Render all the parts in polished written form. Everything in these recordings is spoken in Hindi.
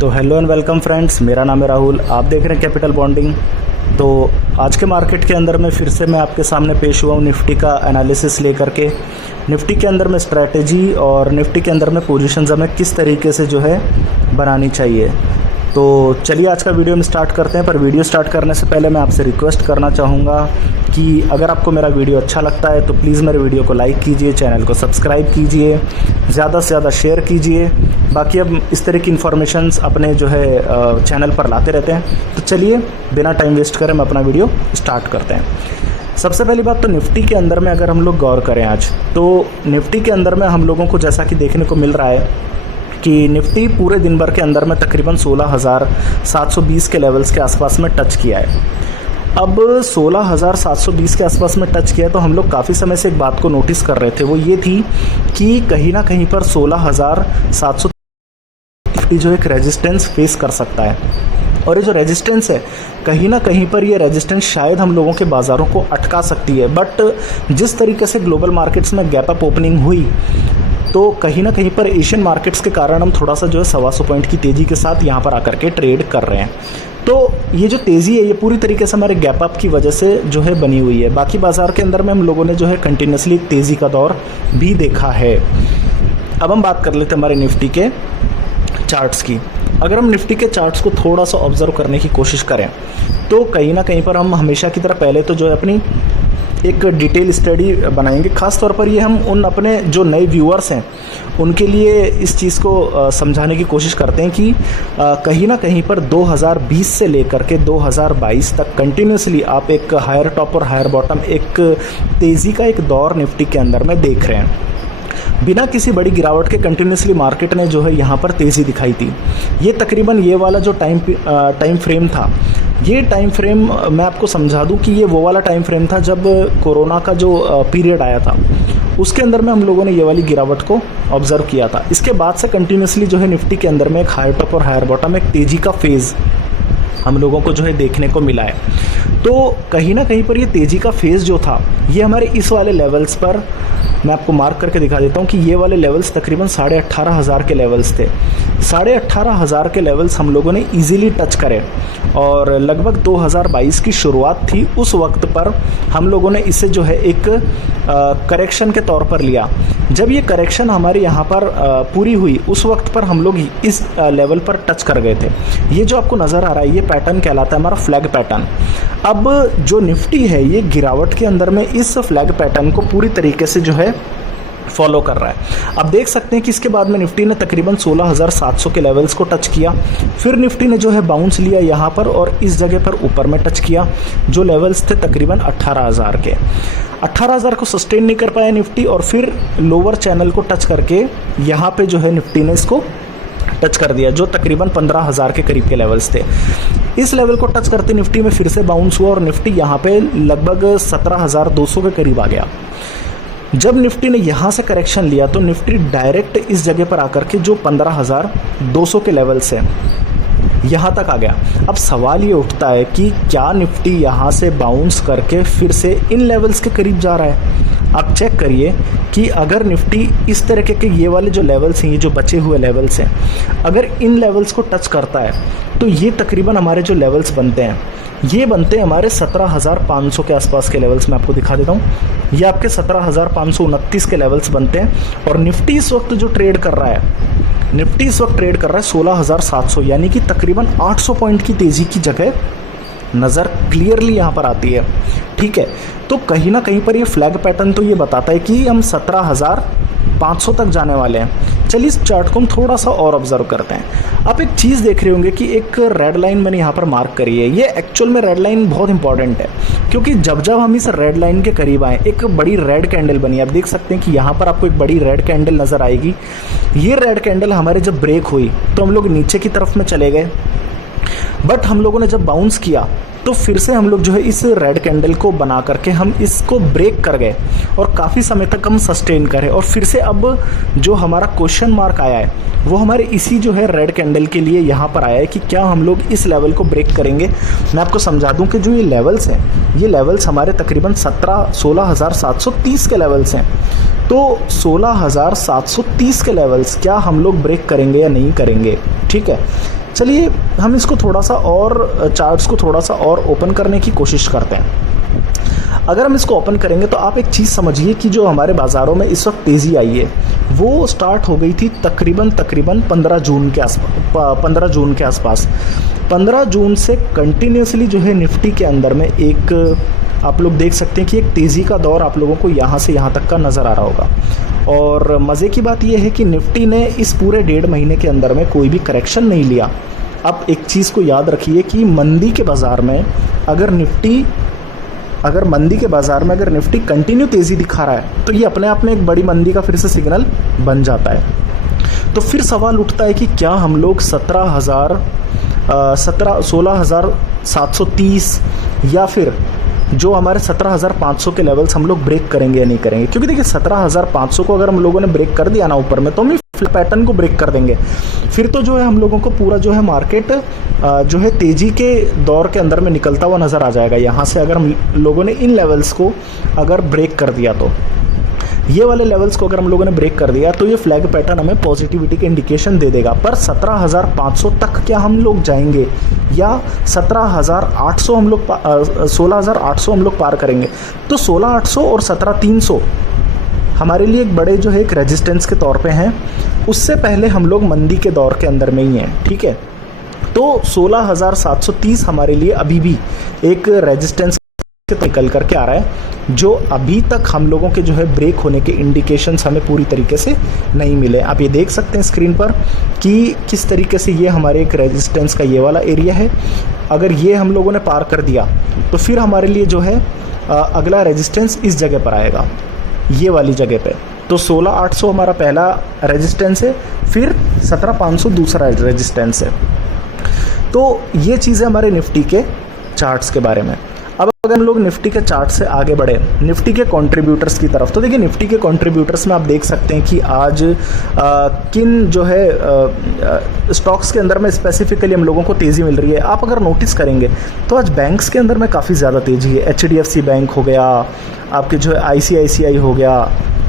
तो हेलो एंड वेलकम फ्रेंड्स, मेरा नाम है राहुल। आप देख रहे हैं कैपिटल बॉन्डिंग। तो आज के मार्केट के अंदर में फिर से मैं आपके सामने पेश हुआ हूँ निफ्टी का एनालिसिस लेकर के। निफ्टी के अंदर में स्ट्रैटेजी और निफ्टी के अंदर में पोजीशंस हमें किस तरीके से जो है बनानी चाहिए। तो चलिए आज का वीडियो हम स्टार्ट करते हैं। पर वीडियो स्टार्ट करने से पहले मैं आपसे रिक्वेस्ट करना चाहूँगा कि अगर आपको मेरा वीडियो अच्छा लगता है तो प्लीज़ मेरे वीडियो को लाइक कीजिए, चैनल को सब्सक्राइब कीजिए, ज़्यादा से ज़्यादा शेयर कीजिए। बाकी अब इस तरह की इन्फॉर्मेशंस अपने जो है चैनल पर लाते रहते हैं। तो चलिए बिना टाइम वेस्ट करें हम अपना वीडियो स्टार्ट करते हैं। सबसे पहली बात तो निफ्टी के अंदर में अगर हम लोग गौर करें आज, तो निफ्टी के अंदर में हम लोगों को जैसा कि देखने को मिल रहा है कि निफ्टी पूरे दिन भर के अंदर में तकरीबन 16,720 के लेवल्स के आसपास में टच किया है। अब 16,720 के आसपास में टच किया है तो हम लोग काफ़ी समय से एक बात को नोटिस कर रहे थे, वो ये थी कि कहीं ना कहीं पर 16,700 जो एक रेजिस्टेंस फेस कर सकता है। और ये जो रेजिस्टेंस है कहीं ना कहीं पर ये रेजिस्टेंस शायद हम लोगों के बाज़ारों को अटका सकती है। बट जिस तरीके से ग्लोबल मार्केट्स में गैप अप ओपनिंग हुई तो कहीं ना कहीं पर एशियन मार्केट्स के कारण हम थोड़ा सा जो है 125 पॉइंट की तेज़ी के साथ यहाँ पर आकर के ट्रेड कर रहे हैं। तो ये जो तेज़ी है ये पूरी तरीके से हमारे गैप अप की वजह से जो है बनी हुई है। बाकी बाज़ार के अंदर में हम लोगों ने जो है कंटिन्यूसली तेज़ी का दौर भी देखा है। अब हम बात कर लेते हैं हमारे निफ्टी के चार्ट्स की। अगर हम निफ्टी के चार्ट्स को थोड़ा सा ऑब्जर्व करने की कोशिश करें तो कहीं ना कहीं पर हम हमेशा की तरह पहले तो जो है अपनी एक डिटेल स्टडी बनाएंगे। ख़ास तौर पर ये हम उन अपने जो नए व्यूअर्स हैं उनके लिए इस चीज़ को समझाने की कोशिश करते हैं कि कहीं ना कहीं पर 2020 से लेकर के 2022 तक कंटिन्यूसली आप एक हायर टॉप और हायर बॉटम एक तेज़ी का एक दौर निफ्टी के अंदर में देख रहे हैं। बिना किसी बड़ी गिरावट के कंटिन्यूसली मार्केट ने जो है यहाँ पर तेज़ी दिखाई थी। ये तकरीबन ये वाला जो टाइम फ्रेम था, ये टाइम फ्रेम मैं आपको समझा दूं कि ये वो वाला टाइम फ्रेम था जब कोरोना का जो पीरियड आया था उसके अंदर में हम लोगों ने ये वाली गिरावट को ऑब्ज़र्व किया था। इसके बाद से कंटिन्यूसली जो है निफ्टी के अंदर में एक हायर टॉप और हायर बॉटम एक तेज़ी का फेज़ हम लोगों को जो है देखने को मिला है। तो कहीं ना कहीं पर ये तेज़ी का फेज़ जो था ये हमारे इस वाले लेवल्स पर मैं आपको मार्क करके दिखा देता हूँ कि ये वाले लेवल्स तकरीबन 18,500 के लेवल्स थे। 18,500 के लेवल्स हम लोगों ने इजीली टच करे और लगभग 2022 की शुरुआत थी। उस वक्त पर हम लोगों ने इसे जो है एक करेक्शन के तौर पर लिया। जब ये करेक्शन हमारे यहाँ पर पूरी हुई उस वक्त पर हम लोग इस लेवल पर टच कर गए थे। ये जो आपको नज़र आ रहा है ये पैटर्न कहलाता है हमारा फ्लैग पैटर्न। अब जो निफ्टी है ये गिरावट के अंदर में इस फ्लैग पैटर्न को पूरी तरीके से जो है फॉलो कर रहा है। अब देख सकते हैं कि इसके बाद में निफ्टी ने तकरीबन 16,700 के लेवल्स को टच किया। फिर निफ्टी ने जो है बाउंस लिया यहाँ पर और इस जगह पर ऊपर में टच किया जो लेवल्स थे तकरीबन 18,000 के। 18,000 को सस्टेन नहीं कर पाया निफ्टी और फिर लोअर चैनल को टच करके यहाँ पे जो है निफ्टी ने इसको टच कर दिया जो तकरीबन 15,000 के करीब के लेवल्स थे। इस लेवल को टच करते निफ्टी में फिर से बाउंस हुआ और निफ्टी यहाँ पे लगभग 17,200 के करीब आ गया। जब निफ्टी ने यहाँ से करेक्शन लिया तो निफ्टी डायरेक्ट इस जगह पर आकर के जो 15,200 के लेवल से यहाँ तक आ गया। अब सवाल ये उठता है कि क्या निफ्टी यहाँ से बाउंस करके फिर से इन लेवल्स के करीब जा रहा है। आप चेक करिए कि अगर निफ्टी इस तरीके के ये वाले जो लेवल्स हैं, ये जो बचे हुए लेवल्स हैं, अगर इन लेवल्स को टच करता है तो ये तकरीबन हमारे जो लेवल्स बनते हैं ये बनते हैं हमारे 17,500 के आसपास के लेवल्स। मैं आपको दिखा देता हूँ, ये आपके 17,529 के लेवल्स बनते हैं। और निफ्टी इस वक्त जो ट्रेड कर रहा है, निफ्टी इस वक्त ट्रेड कर रहा है 16,700, यानी कि तकरीबन 800 पॉइंट की तेज़ी की जगह नज़र क्लियरली यहाँ पर आती है। ठीक है, तो कहीं ना कहीं पर ये फ्लैग पैटर्न तो ये बताता है कि हम 17,500 तक जाने वाले हैं। चलिए इस चार्ट को हम थोड़ा सा और ऑब्जर्व करते हैं। आप एक चीज़ देख रहे होंगे कि एक रेड लाइन मैंने यहाँ पर मार्क करी है। ये एक्चुअल में रेड लाइन बहुत इंपॉर्टेंट है क्योंकि जब जब हम इस रेड लाइन के करीब आए एक बड़ी रेड कैंडल बनी। आप देख सकते हैं कि यहाँ पर आपको एक बड़ी रेड कैंडल नज़र आएगी। ये रेड कैंडल हमारे जब ब्रेक हुई तो हम लोग नीचे की तरफ में चले गए, बट हम लोगों ने जब बाउंस किया तो फिर से हम लोग जो है इस रेड कैंडल को बना करके हम इसको ब्रेक कर गए और काफ़ी समय तक हम सस्टेन करें। और फिर से अब जो हमारा क्वेश्चन मार्क आया है वो हमारे इसी जो है रेड कैंडल के लिए यहाँ पर आया है कि क्या हम लोग इस लेवल को ब्रेक करेंगे। मैं आपको समझा दूं कि जो ये लेवल्स हैं ये लेवल्स हमारे तकरीबन 16,730 के लेवल्स हैं। तो 16,730 के लेवल्स क्या हम लोग ब्रेक करेंगे या नहीं करेंगे। ठीक है, चलिए हम इसको थोड़ा सा और चार्ट्स को थोड़ा सा और ओपन करने की कोशिश करते हैं। अगर हम इसको ओपन करेंगे तो आप एक चीज़ समझिए कि जो हमारे बाज़ारों में इस वक्त तेज़ी आई है वो स्टार्ट हो गई थी तकरीबन 15 जून के आसपास। 15 जून से कंटिन्यूसली जो है निफ्टी के अंदर में एक आप लोग देख सकते हैं कि एक तेज़ी का दौर आप लोगों को यहाँ से यहाँ तक का नज़र आ रहा होगा। और मज़े की बात यह है कि निफ्टी ने इस पूरे 1.5 महीने के अंदर में कोई भी करेक्शन नहीं लिया। अब एक चीज़ को याद रखिए कि मंदी के बाज़ार में अगर निफ्टी कंटिन्यू तेज़ी दिखा रहा है तो ये अपने आप में एक बड़ी मंदी का फिर से सिग्नल बन जाता है। तो फिर सवाल उठता है कि क्या हम लोग 16,730 या फिर जो हमारे 17,500 के लेवल्स हम लोग ब्रेक करेंगे या नहीं करेंगे। क्योंकि देखिए 17,500 को अगर हम लोगों ने ब्रेक कर दिया ना ऊपर में, तो हम फ्लिप पैटर्न को ब्रेक कर देंगे। फिर तो जो है हम लोगों को पूरा जो है मार्केट जो है तेज़ी के दौर के अंदर में निकलता हुआ नज़र आ जाएगा। यहाँ से अगर हम लोगों ने इन लेवल्स को अगर ब्रेक कर दिया, तो ये वाले लेवल्स को अगर हम लोगों ने ब्रेक कर दिया तो ये फ्लैग पैटर्न हमें पॉजिटिविटी के इंडिकेशन दे देगा। पर 17,500 तक क्या हम लोग जाएंगे या 17,800 हम लोग 16,800 हम लोग पार करेंगे? तो 16,800 और 17,300 हमारे लिए एक बड़े जो है एक रेजिस्टेंस के तौर पे हैं। उससे पहले हम लोग मंदी के दौर के अंदर में ही हैं, ठीक है। तो 16,730 हमारे लिए अभी भी एक रेजिस्टेंस निकल करके आ रहा है, जो अभी तक हम लोगों के जो है ब्रेक होने के इंडिकेशंस हमें पूरी तरीके से नहीं मिले। आप ये देख सकते हैं स्क्रीन पर कि किस तरीके से ये हमारे एक रेजिस्टेंस का ये वाला एरिया है। अगर ये हम लोगों ने पार कर दिया तो फिर हमारे लिए जो है अगला रेजिस्टेंस इस जगह पर आएगा, ये वाली जगह पे। तो 16,800 हमारा पहला रेजिस्टेंस है, फिर 17,500 दूसरा रेजिस्टेंस है। तो ये चीज़ें हमारे निफ्टी के चार्ट्स के बारे में। अब अगर हम लोग निफ्टी के चार्ट से आगे बढ़े निफ्टी के कंट्रीब्यूटर्स की तरफ, तो देखिए निफ्टी के कंट्रीब्यूटर्स में आप देख सकते हैं कि आज किन जो है स्टॉक्स के अंदर में स्पेसिफिकली हम लोगों को तेज़ी मिल रही है। आप अगर नोटिस करेंगे तो आज बैंक्स के अंदर में काफ़ी ज़्यादा तेज़ी है। HDFC बैंक हो गया, आपके जो है ICICI हो गया,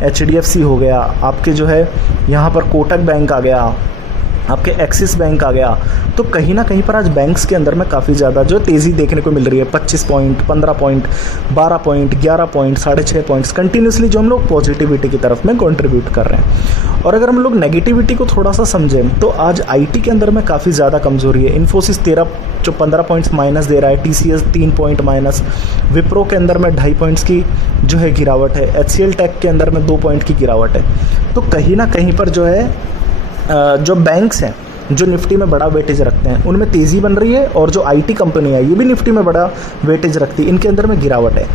HDFC हो गया, आपके जो है यहाँ पर कोटक बैंक आ गया, आपके एक्सिस बैंक आ गया। तो कहीं ना कहीं पर आज बैंक्स के अंदर में काफ़ी ज़्यादा जो तेज़ी देखने को मिल रही है। 25 point, 15 point, 12 point, 11 point, 6.5 points continuously जो हम लोग पॉजिटिविटी की तरफ में कंट्रीब्यूट कर रहे हैं। और अगर हम लोग नेगेटिविटी को थोड़ा सा समझें तो आज IT के अंदर में काफ़ी ज़्यादा कमजोरी है। इन्फोसिस 15 पॉइंट्स माइनस दे रहा है, TCS 3 पॉइंट माइनस, विप्रो के अंदर में 2.5 पॉइंट्स की जो है गिरावट है, HCL टेक के अंदर में 2 पॉइंट की गिरावट है। तो कहीं ना कहीं पर जो है जो बैंक्स हैं जो निफ्टी में बड़ा वेटेज रखते हैं उनमें तेज़ी बन रही है, और जो IT कंपनी है ये भी निफ्टी में बड़ा वेटेज रखती है, इनके अंदर में गिरावट है।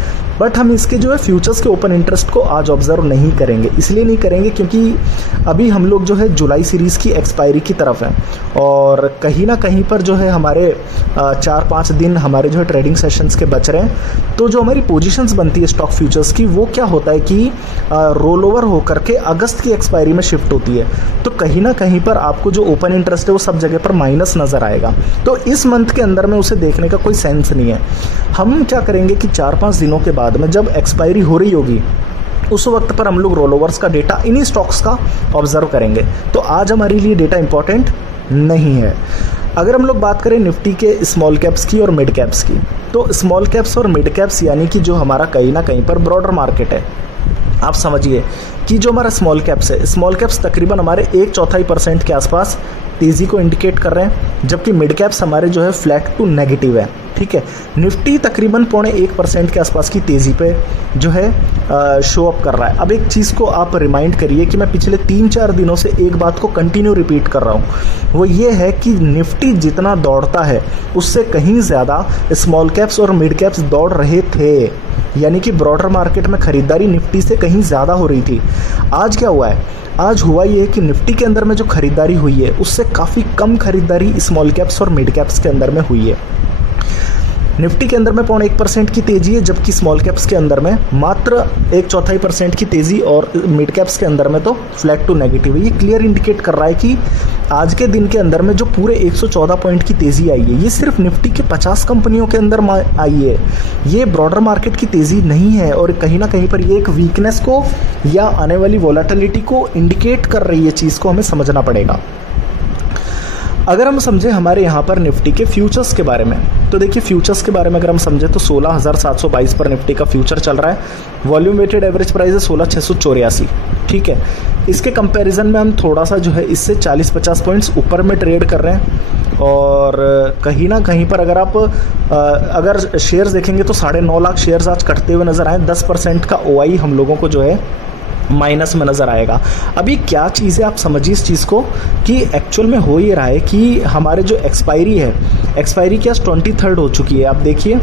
बट हम इसके जो है फ्यूचर्स के ओपन इंटरेस्ट को आज ऑब्जर्व नहीं करेंगे। इसलिए नहीं करेंगे क्योंकि अभी हम लोग जो है जुलाई सीरीज़ की एक्सपायरी की तरफ हैं, और कहीं ना कहीं पर जो है हमारे 4-5 दिन हमारे जो है ट्रेडिंग सेशंस के बच रहे हैं। तो जो हमारी पोजीशंस बनती है स्टॉक फ्यूचर्स की, वो क्या होता है कि रोल ओवर होकर के अगस्त की एक्सपायरी में शिफ्ट होती है। तो कहीं ना कहीं पर आपको जो ओपन इंटरेस्ट है वो सब जगह पर माइनस नज़र आएगा। तो इस मंथ के अंदर में उसे देखने का कोई सेंस नहीं है। हम क्या करेंगे कि 4-5 दिनों के बाद में जब एक्सपायरी हो रही होगी उस वक्त पर हम लोग रोल ओवर्स का डेटा इन्हीं स्टॉक्स का ऑब्जर्व करेंगे। तो आज हमारे लिए डेटा इंपॉर्टेंट नहीं है। अगर हम लोग बात करें निफ्टी के स्मॉल कैप्स की और मिड कैप्स की, तो स्मॉल कैप्स और मिड कैप्स यानी कि जो हमारा कहीं ना कहीं पर ब्रॉडर मार्केट है, आप समझिए कि जो हमारा स्मॉल कैप्स है, स्मॉल कैप्स तकरीबन हमारे 1/4% के आसपास तेज़ी को इंडिकेट कर रहे हैं, जबकि मिड कैप्स हमारे जो है फ्लैट टू नेगेटिव है, ठीक है। निफ्टी तकरीबन 0.1% के आसपास की तेज़ी पे जो है शो अप कर रहा है। अब एक चीज़ को आप रिमाइंड करिए कि मैं पिछले 3-4 दिनों से एक बात को कंटिन्यू रिपीट कर रहा हूँ, वो ये है कि निफ्टी जितना दौड़ता है उससे कहीं ज़्यादा स्मॉल कैप्स और मिड कैप्स दौड़ रहे थे। यानी कि ब्रॉडर मार्केट में खरीदारी निफ्टी से कहीं ज़्यादा हो रही थी। आज क्या हुआ है? आज हुआ ये कि निफ्टी के अंदर में जो खरीदारी हुई है उससे काफ़ी कम खरीदारी स्मॉल कैप्स और मिड कैप्स के अंदर में हुई है। निफ्टी के अंदर में 0.1% की तेज़ी है, जबकि स्मॉल कैप्स के अंदर में मात्र 1/4% की तेज़ी, और मिड कैप्स के अंदर में तो फ्लैट टू नेगेटिव है। ये क्लियर इंडिकेट कर रहा है कि आज के दिन के अंदर में जो पूरे 114 पॉइंट की तेज़ी आई है ये सिर्फ निफ्टी के 50 कंपनियों के अंदर आई है। ये ब्रॉडर मार्केट की तेज़ी नहीं है, और कहीं ना कहीं पर ये एक वीकनेस को या आने वाली वोलेटिलिटी को इंडिकेट कर रही है। चीज़ को हमें समझना पड़ेगा। अगर हम समझें हमारे यहाँ पर निफ्टी के फ्यूचर्स के बारे में, तो देखिए फ्यूचर्स के बारे में अगर हम समझें तो 16,722 पर निफ्टी का फ्यूचर चल रहा है। वॉल्यूम वेटेड एवरेज प्राइस है 16,684, ठीक है। इसके कंपैरिजन में हम थोड़ा सा जो है इससे 40-50 पॉइंट्स ऊपर में ट्रेड कर रहे हैं। और कहीं ना कहीं पर अगर आप अगर शेयर्स देखेंगे तो 9.5 लाख शेयर्स आज कटते हुए नजर आए। 10% का OI हम लोगों को जो है माइनस में नज़र आएगा। अभी क्या चीज़ है आप समझिए इस चीज़ को कि एक्चुअल में हो ये रहा है कि हमारे जो एक्सपायरी है, एक्सपायरी की आज 23 हो चुकी है। आप देखिए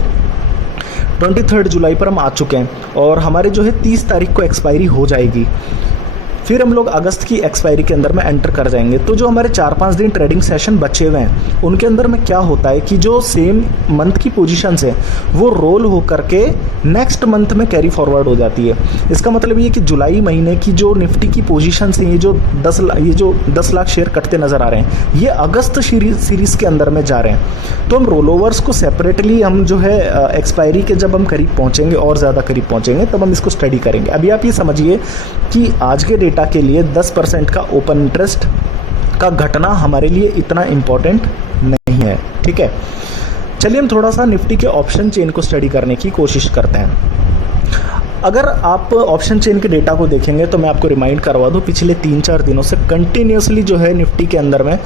23 जुलाई पर हम आ चुके हैं और हमारे जो है 30 तारीख को एक्सपायरी हो जाएगी। फिर हम लोग अगस्त की एक्सपायरी के अंदर में एंटर कर जाएंगे। तो जो हमारे 4-5 दिन ट्रेडिंग सेशन बचे हुए हैं उनके अंदर में क्या होता है कि जो सेम मंथ की पोजीशंस है वो रोल हो करके नेक्स्ट मंथ में कैरी फॉरवर्ड हो जाती है। इसका मतलब ये कि जुलाई महीने की जो निफ्टी की पोजीशंस हैं, ये जो 10 लाख शेयर कटते नज़र आ रहे हैं, ये अगस्त सीरीज़ के अंदर में जा रहे हैं। तो हम रोल ओवर्स को सेपरेटली हम जो है एक्सपायरी के जब हम करीब पहुँचेंगे और ज़्यादा करीब पहुँचेंगे तब हम इसको स्टडी करेंगे। अभी आप ये समझिए कि आज के डेटा के लिए 10% का ओपन इंटरेस्ट का घटना हमारे लिए इतना इम्पोर्टेंट नहीं है, ठीक है। चलिए हम थोड़ा सा निफ्टी के ऑप्शन चेन को स्टडी करने की कोशिश करते हैं। अगर आप ऑप्शन चेन के डेटा को देखेंगे तो मैं आपको रिमाइंड करवा दूं, पिछले 3-4 दिनों से कंटिन्यूसली जो है निफ्टी के अंदर में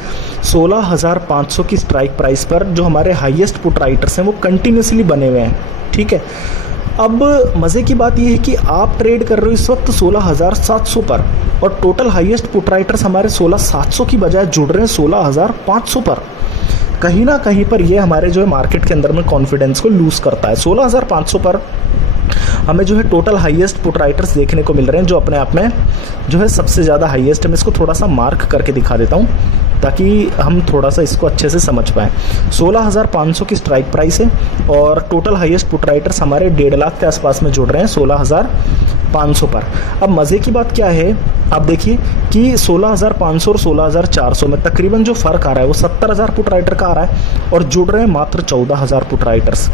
16,500 की स्ट्राइक प्राइस पर जो हमारे हाईएस्ट पुट राइटर्स हैं वो कंटिन्यूसली बने हुए हैं, ठीक है। अब मज़े की बात यह है कि आप ट्रेड कर रहे हो इस वक्त 16,700 पर और टोटल हाईएस्ट पुट राइटर्स हमारे 16,700 की बजाय जुड़ रहे हैं 16,500 पर। कहीं ना कहीं पर ये हमारे जो है मार्केट के अंदर में कॉन्फिडेंस को लूज़ करता है। 16,500 पर हमें जो है टोटल हाईएस्ट पुट राइटर्स देखने को मिल रहे हैं जो अपने आप में जो है सबसे ज़्यादा हाईएस्ट है। मैं इसको थोड़ा सा मार्क करके दिखा देता हूँ ताकि हम थोड़ा सा इसको अच्छे से समझ पाएँ। 16,500 की स्ट्राइक प्राइस है और टोटल हाईएस्ट पुट राइटर्स हमारे 1.5 लाख के आसपास में जुड़ रहे हैं 16,500 पर। अब मज़े की बात क्या है, आप देखिए कि 16,500 और 16,400 में तकरीबन जो फ़र्क आ रहा है वो 70,000 पुट राइटर का आ रहा है और जुड़ रहे हैं मात्र 14,000 पुट राइटर्स।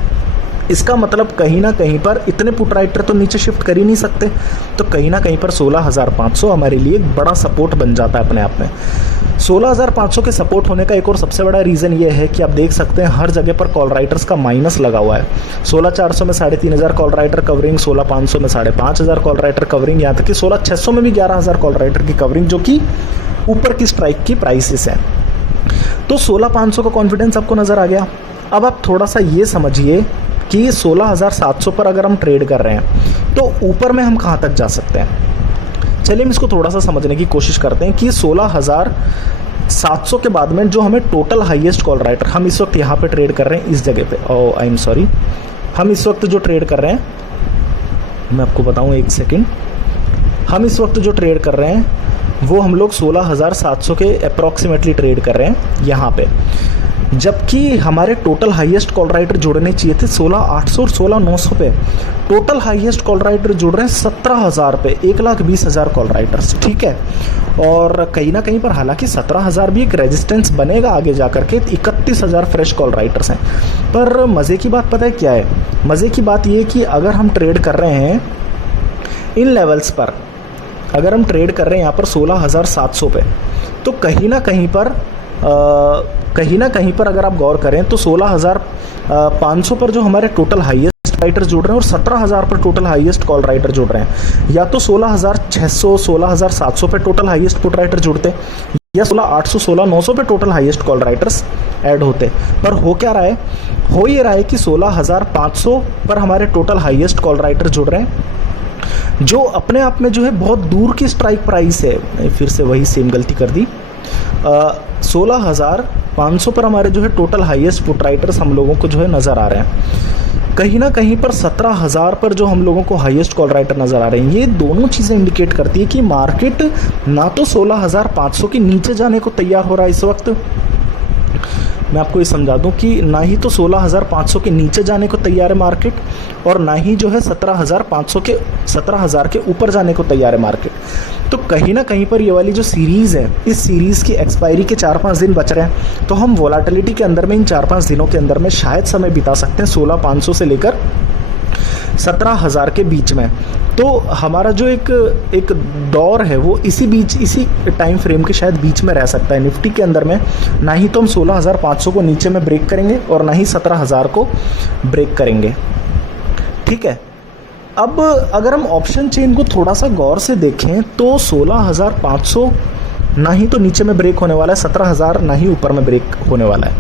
इसका मतलब कहीं ना कहीं पर इतने पुट राइटर तो नीचे शिफ्ट कर ही नहीं सकते, तो कहीं ना कहीं पर 16,500 हमारे लिए एक बड़ा सपोर्ट बन जाता है अपने आप में। 16,500 के सपोर्ट होने का एक और सबसे बड़ा रीज़न ये है कि आप देख सकते हैं हर जगह पर कॉल राइटर्स का माइनस लगा हुआ है। 16,400 में 3,500 कॉल राइटर कवरिंग, 16,500 में 5,500 कॉल राइटर कवरिंग, यहाँ तक कि 16,600 में भी 11,000 कॉल राइटर की कवरिंग, जो कि ऊपर की स्ट्राइक की प्राइसेस हैं। तो 16,500 का कॉन्फिडेंस आपको नज़र आ गया। अब आप थोड़ा सा ये समझिए कि 16,700 पर अगर हम ट्रेड कर रहे हैं तो ऊपर में हम कहाँ तक जा सकते हैं। चलिए हम इसको थोड़ा सा समझने की कोशिश करते हैं कि 16,700 के बाद में जो हमें टोटल हाईएस्ट कॉल राइटर, हम इस वक्त यहाँ पे ट्रेड कर रहे हैं इस जगह पे, ओह आई एम सॉरी, हम इस वक्त जो ट्रेड कर रहे हैं, मैं आपको बताऊँ एक सेकेंड, हम इस वक्त जो ट्रेड कर रहे हैं वो हम लोग 16,700 के अप्रॉक्सीमेटली ट्रेड कर रहे हैं यहाँ पे, जबकि हमारे टोटल हाईएस्ट कॉल राइटर जुड़ने चाहिए थे 16,800 और 16,900 पे। टोटल हाईएस्ट कॉल राइटर जुड़ रहे हैं 17,000 पे, 1,20,000 कॉल राइटर्स, ठीक है। और कहीं ना कहीं पर हालांकि 17,000 भी एक रेजिस्टेंस बनेगा आगे जाकर के, 31,000 फ्रेश कॉल राइटर्स हैं। पर मज़े की बात पता है क्या है, मज़े की बात ये कि अगर हम ट्रेड कर रहे हैं इन लेवल्स पर, अगर हम ट्रेड कर रहे हैं यहाँ पर 16,700 पे, तो कहीं ना कहीं पर अगर आप गौर करें तो 16,500 पर जो हमारे टोटल हाईएस्ट राइटर जुड़ रहे हैं और 17,000 पर टोटल हाईएस्ट कॉल राइटर जुड़ रहे हैं, या तो 16,600 16,700 पे टोटल हाईएस्ट पुट राइटर जुड़ते या 16,800 16,900 पे total highest call writers add होते। पर हो क्या रहा है, हो ये रहा है कि 16,500 पर हमारे टोटल हाईएस्ट कॉल राइटर जुड़ रहे हैं, जो अपने आप में जो है बहुत दूर की स्ट्राइक प्राइस है। फिर से वही सेम गलती कर दी। 16,500 पर हमारे जो है टोटल हाईएस्ट पुट राइटर्स हम लोगों को जो है नज़र आ रहे हैं। कहीं ना कहीं पर 17,000 पर जो हम लोगों को हाईएस्ट कॉल राइटर नज़र आ रहे हैं। ये दोनों चीज़ें इंडिकेट करती है कि मार्केट ना तो 16,500 के नीचे जाने को तैयार हो रहा है इस वक्त, मैं आपको ये समझा दूं कि ना ही तो 16,500 के नीचे जाने को तैयार है मार्केट, और ना ही जो है 17,000 के ऊपर जाने को तैयार है मार्केट। तो कहीं ना कहीं पर ये वाली जो सीरीज़ है, इस सीरीज़ की एक्सपायरी के 4-5 दिन बच रहे हैं, तो हम वोलाटिलिटी के अंदर में इन 4-5 दिनों के अंदर में शायद समय बिता सकते हैं 16,500 से लेकर 17,000 के बीच में। तो हमारा जो एक दौर है वो इसी टाइम फ्रेम के शायद बीच में रह सकता है निफ्टी के अंदर में। ना ही तो हम 16,500 को नीचे में ब्रेक करेंगे और ना ही 17,000 को ब्रेक करेंगे, ठीक है। अब अगर हम ऑप्शन चेन को थोड़ा सा गौर से देखें तो 16,500 ना ही तो नीचे में ब्रेक होने वाला है, 17,000 ना ही ऊपर में ब्रेक होने वाला है।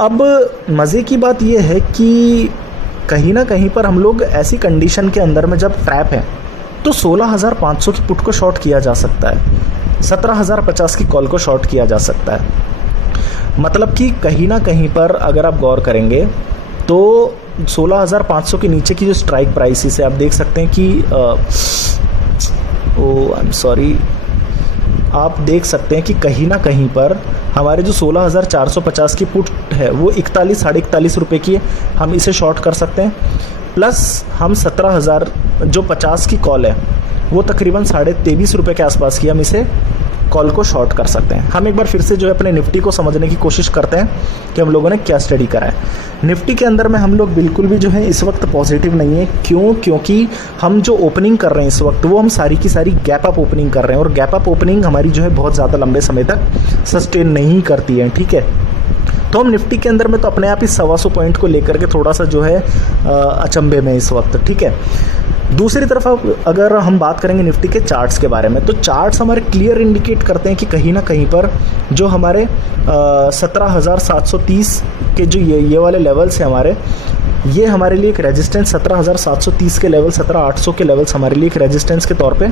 अब मज़े की बात यह है कि कहीं ना कहीं पर हम लोग ऐसी कंडीशन के अंदर में जब ट्रैप है तो 16,500 की पुट को शॉर्ट किया जा सकता है, 17,050 की कॉल को शॉर्ट किया जा सकता है। मतलब कि कहीं ना कहीं पर अगर आप गौर करेंगे तो 16,500 के नीचे की जो स्ट्राइक प्राइसेस है आप देख सकते हैं कि आप देख सकते हैं कि कहीं ना कहीं पर हमारे जो 16,450 की पुट है वो 41 साढ़े 41 रुपये की है, हम इसे शॉर्ट कर सकते हैं। प्लस हम 17,000 जो 50 की कॉल है वो तकरीबन साढ़े 23 रुपये के आसपास की, हम इसे कॉल को शॉर्ट कर सकते हैं। हम एक बार फिर से जो है अपने निफ्टी को समझने की कोशिश करते हैं कि हम लोगों ने क्या स्टडी करा है। निफ्टी के अंदर में हम लोग बिल्कुल भी जो है इस वक्त पॉजिटिव नहीं है। क्योंकि हम जो ओपनिंग कर रहे हैं इस वक्त वो हम सारी की सारी गैप अप ओपनिंग कर रहे हैं और गैप अप ओपनिंग हमारी जो है बहुत ज़्यादा लंबे समय तक सस्टेन नहीं करती है, ठीक है। तो हम निफ्टी के अंदर में तो अपने आप ही 125 पॉइंट को लेकर के थोड़ा सा जो है अचंभे में इस वक्त, ठीक है। दूसरी तरफ अगर हम बात करेंगे निफ्टी के चार्ट्स के बारे में तो चार्ट्स हमारे क्लियर इंडिकेट करते हैं कि कहीं ना कहीं पर जो हमारे 17,730 के जो ये वाले लेवल्स हैं हमारे, ये हमारे लिए एक रेजिस्टेंस 17,730 के लेवल, 17,800 के लेवल्स हमारे लिए एक रेजिस्टेंस के तौर पे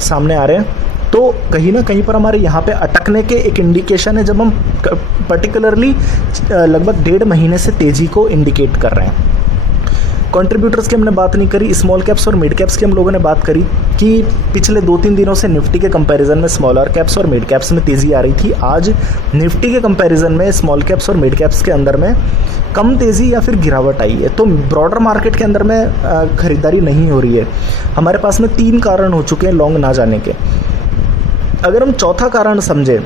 सामने आ रहे हैं। तो कहीं ना कहीं पर हमारे यहाँ पे अटकने के एक इंडिकेशन है जब हम पर्टिकुलरली लगभग 1.5 महीने से तेज़ी को इंडिकेट कर रहे हैं। कंट्रीब्यूटर्स की हमने बात नहीं करी, स्मॉल कैप्स और मिड कैप्स की हम लोगों ने बात करी कि पिछले 2-3 दिनों से निफ्टी के कंपैरिजन में स्मॉलर कैप्स और मिड कैप्स में तेज़ी आ रही थी। आज निफ्टी के कंपैरिजन में स्मॉल कैप्स और मिड कैप्स के अंदर में कम तेज़ी या फिर गिरावट आई है। तो ब्रॉडर मार्केट के अंदर में ख़रीदारी नहीं हो रही है। हमारे पास में 3 कारण हो चुके हैं लॉन्ग ना जाने के। अगर हम चौथा कारण समझें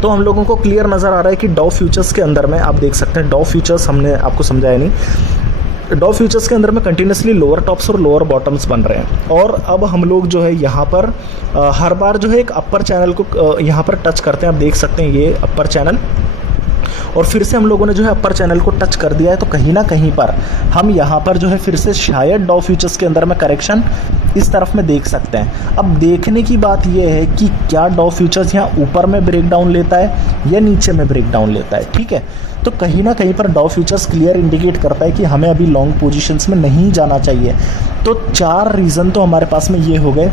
तो हम लोगों को क्लियर नज़र आ रहा है कि डॉ फ्यूचर्स के अंदर में आप देख सकते हैं, डॉ फ्यूचर्स हमने आपको समझाया नहीं, डॉ फ्यूचर्स के अंदर में कंटिन्यूसली लोअर टॉप्स और लोअर बॉटम्स बन रहे हैं। और अब हम लोग जो है यहाँ पर हर बार जो है एक अपर चैनल को यहाँ पर टच करते हैं। आप देख सकते हैं ये अपर चैनल, और फिर से हम लोगों ने जो है अपर चैनल को टच कर दिया है। तो कहीं ना कहीं पर हम यहाँ पर जो है फिर से शायद डॉ फ्यूचर्स के अंदर में करेक्शन इस तरफ में देख सकते हैं। अब देखने की बात यह है कि क्या डॉ फ्यूचर्स यहाँ ऊपर में ब्रेक डाउन लेता है या नीचे में ब्रेक डाउन लेता है, ठीक है। तो कहीं ना कहीं पर डॉ फ्यूचर्स क्लियर इंडिकेट करता है कि हमें अभी लॉन्ग पोजीशंस में नहीं जाना चाहिए। तो 4 रीज़न तो हमारे पास में ये हो गए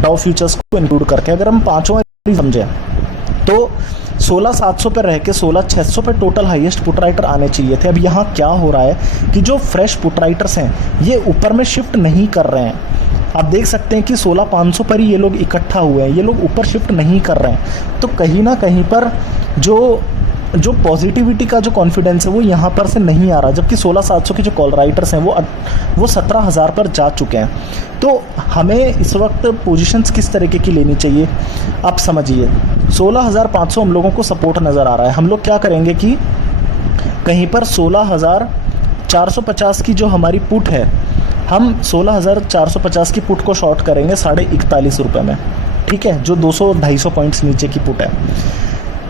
डॉ फ्यूचर्स को इंक्लूड करके। अगर हम पाँचों समझें तो 16,700 पर रह के 16,600 पर टोटल हाईएस्ट पुट राइटर आने चाहिए थे। अब यहाँ क्या हो रहा है कि जो फ्रेश पुट राइटर्स हैं ये ऊपर में शिफ्ट नहीं कर रहे हैं। आप देख सकते हैं कि 16,500 पर ही ये लोग इकट्ठा हुए हैं, ये लोग ऊपर शिफ्ट नहीं कर रहे हैं। तो कहीं ना कहीं पर जो पॉजिटिविटी का जो कॉन्फिडेंस है वो यहाँ पर से नहीं आ रहा, जबकि 16,700 के जो कॉल राइटर्स हैं वो 17,000 पर जा चुके हैं। तो हमें इस वक्त पोजीशंस किस तरीके की लेनी चाहिए आप समझिए। 16,500 हम लोगों को सपोर्ट नज़र आ रहा है। हम लोग क्या करेंगे कि कहीं पर 16,450 की जो हमारी पुट है, हम 16,450 की पुट को शॉर्ट करेंगे 41.5 रुपये में, ठीक है, जो 200-250 पॉइंट्स नीचे की पुट है।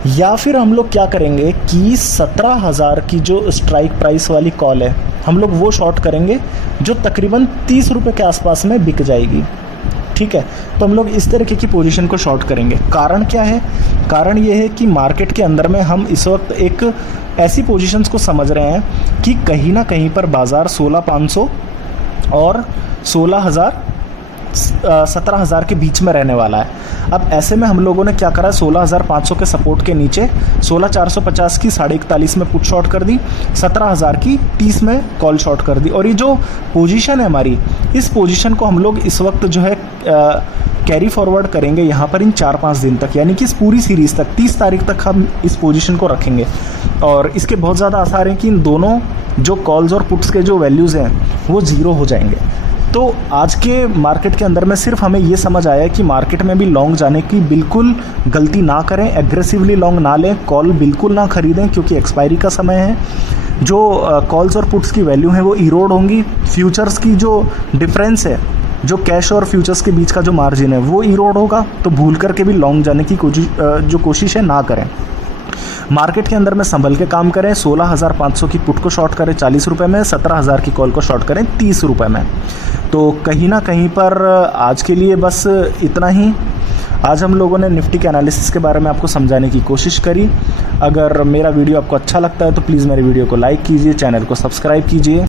या फिर हम लोग क्या करेंगे कि 17,000 की जो स्ट्राइक प्राइस वाली कॉल है हम लोग वो शॉर्ट करेंगे जो तकरीबन 30 रुपये के आसपास में बिक जाएगी, ठीक है। तो हम लोग इस तरीके की पोजीशन को शॉर्ट करेंगे। कारण क्या है? कारण ये है कि मार्केट के अंदर में हम इस वक्त एक ऐसी पोजीशंस को समझ रहे हैं कि कहीं ना कहीं पर बाज़ार 16,500 और 17,000 के बीच में रहने वाला है। अब ऐसे में हम लोगों ने क्या करा, 16,500 के सपोर्ट के नीचे 16,450 की 41.5 में पुट शॉर्ट कर दी, 17,000 की 30 में कॉल शॉर्ट कर दी। और ये जो पोजीशन है हमारी, इस पोजीशन को हम लोग इस वक्त जो है कैरी फॉरवर्ड करेंगे यहाँ पर इन 4-5 दिन तक, यानी कि इस पूरी सीरीज़ तक 30 तारीख तक हम इस पोजीशन को रखेंगे। और इसके बहुत ज़्यादा आसार हैं कि इन दोनों जो कॉल्स और पुट्स के जो वैल्यूज़ हैं वो 0 हो जाएंगे। तो आज के मार्केट के अंदर में सिर्फ हमें ये समझ आया कि मार्केट में भी लॉन्ग जाने की बिल्कुल गलती ना करें, एग्रेसिवली लॉन्ग ना लें, कॉल बिल्कुल ना ख़रीदें क्योंकि एक्सपायरी का समय है। जो कॉल्स और पुट्स की वैल्यू है वो इरोड होंगी, फ्यूचर्स की जो डिफरेंस है, जो कैश और फ्यूचर्स के बीच का जो मार्जिन है वो इरोड होगा। तो भूल करके भी लॉन्ग जाने की कोशिश है ना करें। मार्केट के अंदर में संभल के काम करें। 16,500 की पुट को शॉर्ट करें 40 रुपये में, 17,000 की कॉल को शॉर्ट करें 30 रुपये में। तो कहीं ना कहीं पर आज के लिए बस इतना ही। आज हम लोगों ने निफ्टी के एनालिसिस के बारे में आपको समझाने की कोशिश करी। अगर मेरा वीडियो आपको अच्छा लगता है तो प्लीज़ मेरे वीडियो को लाइक कीजिए, चैनल को सब्सक्राइब कीजिए।